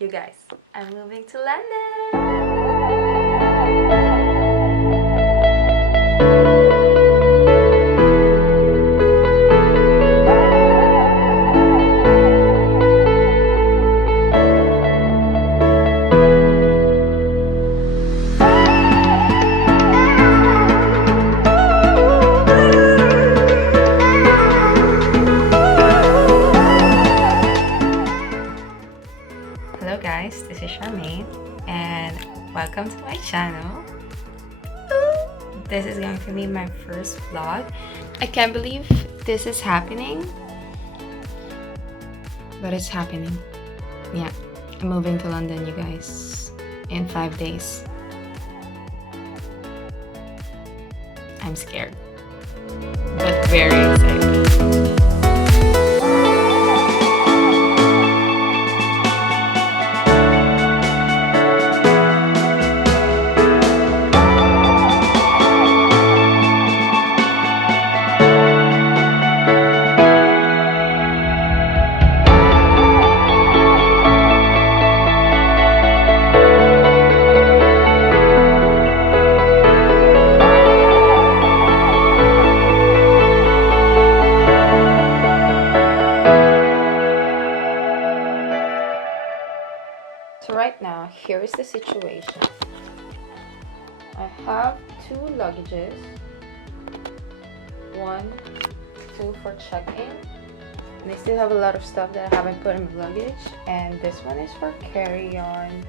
You guys, I'm moving to London! Hello guys, this is Charmaine and welcome to my channel. This is going to be my first vlog. I can't believe this is happening, but it's happening. Yeah, I'm moving to London, you guys, in 5 days. I'm scared, but very excited. So right now, here is the situation. I have 2 luggages. 1, 2 for check-in. And I still have a lot of stuff that I haven't put in my luggage. And this one is for carry-on.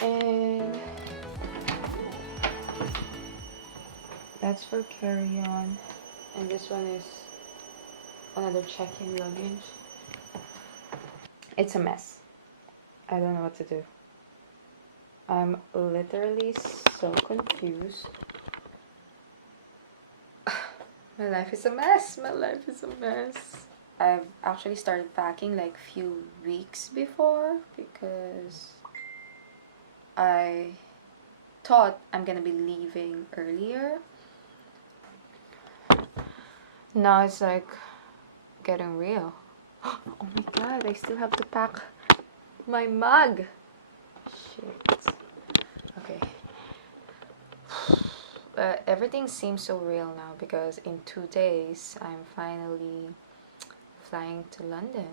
And that's for carry-on. And this one is another check-in luggage. It's a mess. I don't know what to do. I'm literally so confused. My life is a mess. My life is a mess. I've actually started packing like a few weeks before because I thought I'm gonna be leaving earlier. Now it's like getting real. Oh my god, I still have to pack my mug. Shit. Okay. But everything seems so real now because in 2 days I'm finally flying to London.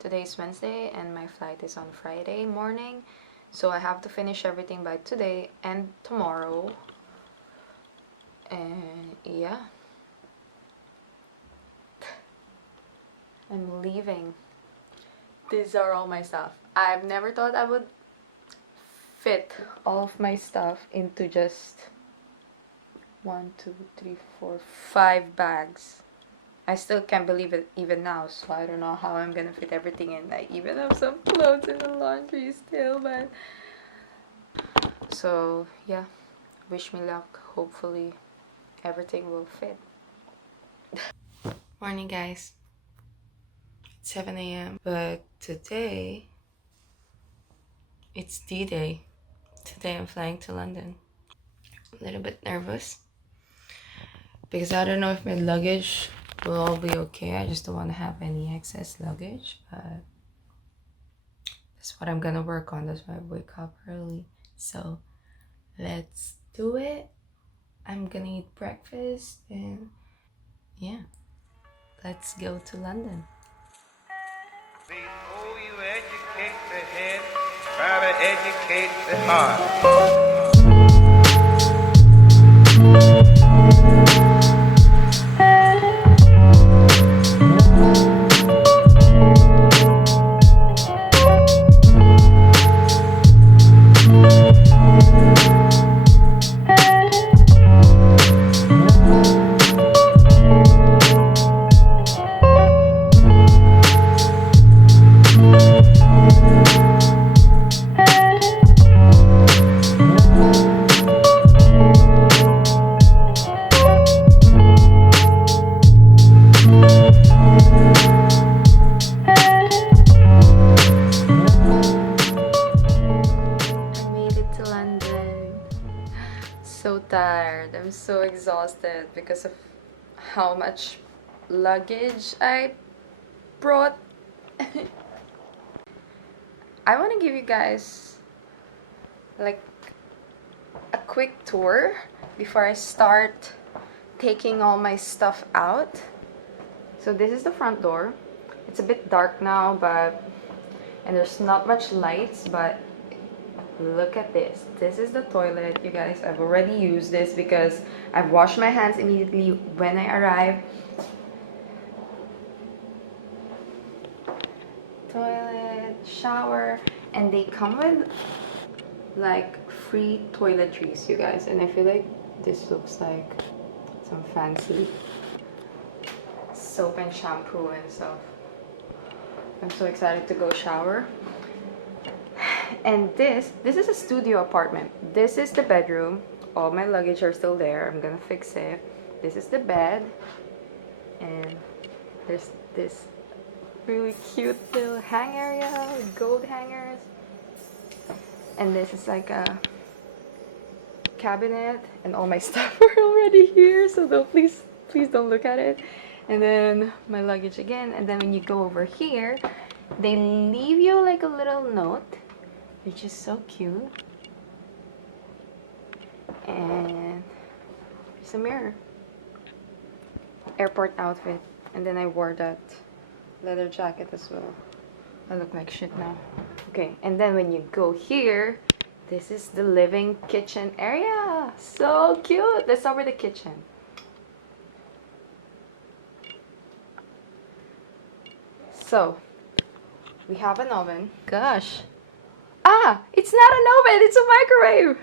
Today is Wednesday and my flight is on Friday morning. So I have to finish everything by today and tomorrow. And yeah. I'm leaving. These are all my stuff. I've never thought I would fit all of my stuff into just 1, 2, 3, 4, 5 bags. I still can't believe it even now, so I don't know how I'm gonna fit everything in. I even have some clothes in the laundry still, but so yeah, wish me luck. Hopefully everything will fit. Morning guys. 7 a.m. But today it's D-Day. Today I'm flying to London. A little bit nervous because I don't know if my luggage will all be okay. I just don't want to have any excess luggage, but that's what I'm gonna work on. That's why I wake up early. So let's do it. I'm gonna eat breakfast and yeah, let's go to London. Before you educate the head, try to educate the heart. So tired. I'm so exhausted because of how much luggage I brought. I want to give you guys like a quick tour before I start taking all my stuff out. So this is the front door. It's a bit dark now, and there's not much lights, but look at this. This is the toilet, you guys. I've already used this because I've washed my hands immediately when I arrive. Toilet, shower, and they come with like free toiletries, you guys. And I feel like this looks like some fancy soap and shampoo and stuff. I'm so excited to go shower. And this is a studio apartment. This is the bedroom. All my luggage are still there. I'm gonna fix it. This is the bed, and there's this really cute little hang area with gold hangers. And this is like a cabinet, and all my stuff are already here, so please don't look at it. And then my luggage again. And then when you go over here, they leave you like a little note, which is so cute. And there's a mirror. Airport outfit. And then I wore that leather jacket as well. I look like shit now. Okay, and then when you go here, this is the living kitchen area. So cute. Let's start with the kitchen. So we have an oven. Gosh. Ah, it's not an oven, it's a microwave.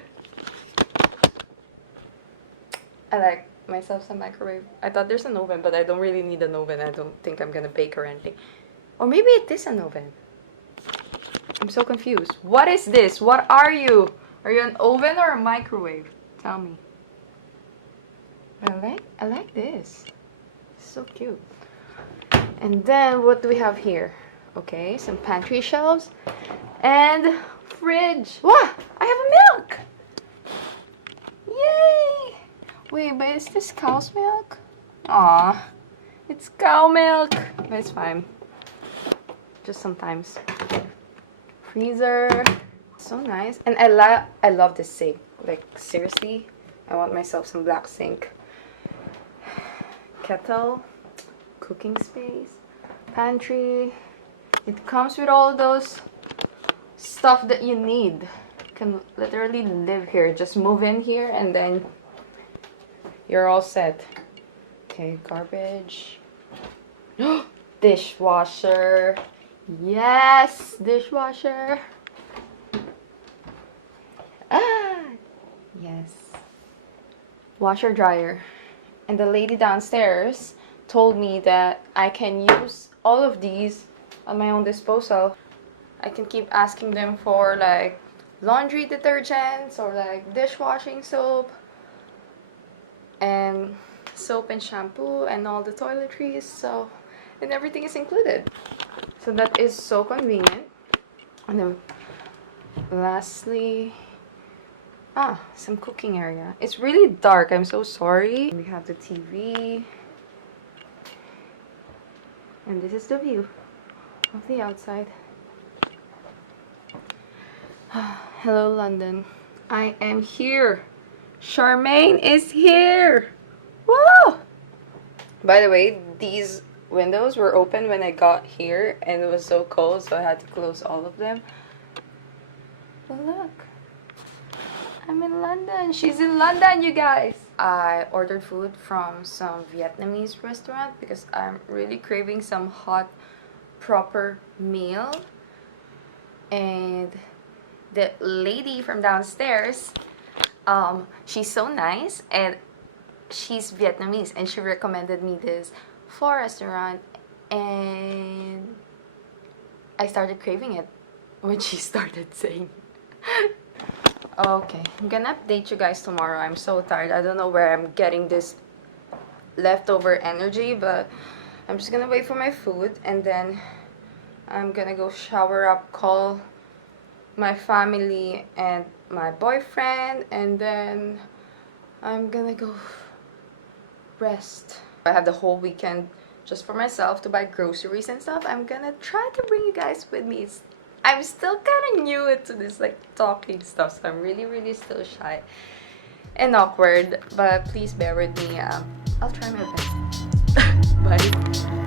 I like myself some microwave. I thought there's an oven, but I don't really need an oven. I don't think I'm gonna bake or anything. Or maybe it is an oven. I'm so confused. What is this? What are you? Are you an oven or a microwave? Tell me. I like this. It's so cute. And then what do we have here? Okay, some pantry shelves and fridge. Wow, I have a milk. Yay! Wait, but is this cow's milk? Aw, it's cow milk. But it's fine. Just sometimes. Freezer. So nice. And I love this sink. Like, seriously, I want myself some black sink. Kettle. Cooking space. Pantry. It comes with all those stuff that you need. You can literally live here. Just move in here and then you're all set. Okay, garbage. Dishwasher. Yes, dishwasher. Ah, yes. Washer dryer. And the lady downstairs told me that I can use all of these at my own disposal. I can keep asking them for like laundry detergents or like dishwashing soap and soap and shampoo and all the toiletries, so, and everything is included. So that is so convenient. And then lastly, some cooking area. It's really dark, I'm so sorry. We have the TV. And this is the view of the outside. Hello, London. I am here. Charmaine is here. Woo! By the way, these windows were open when I got here and it was so cold, so I had to close all of them. But look, I'm in London. She's in London, you guys. I ordered food from some Vietnamese restaurant because I'm really craving some hot, proper meal. And the lady from downstairs, she's so nice and she's Vietnamese, and she recommended me this pho restaurant, and I started craving it when she started saying. Okay, I'm gonna update you guys tomorrow. I'm so tired. I don't know where I'm getting this leftover energy, but I'm just gonna wait for my food and then I'm gonna go shower up, call my family and my boyfriend, and then I'm gonna go rest. I have the whole weekend just for myself to buy groceries and stuff. I'm gonna try to bring you guys with me. It's I'm still kind of new into this like talking stuff, so I'm really still shy and awkward. But please bear with me. I'll try my best. Bye.